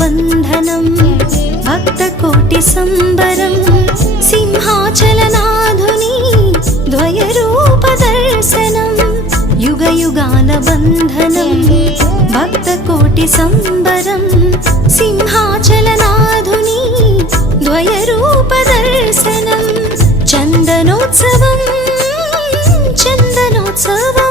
बन्धनं भक्तकोटि संबरं सिंहाचलनाधुनी द्वयरूप दर्शनं युगयुगान बन्धनं भक्तकोटि संबरं सिंहाचलनाधुनी द्वयरूप दर्शनं चन्दनोत्सवं चन्दनोत्सवम्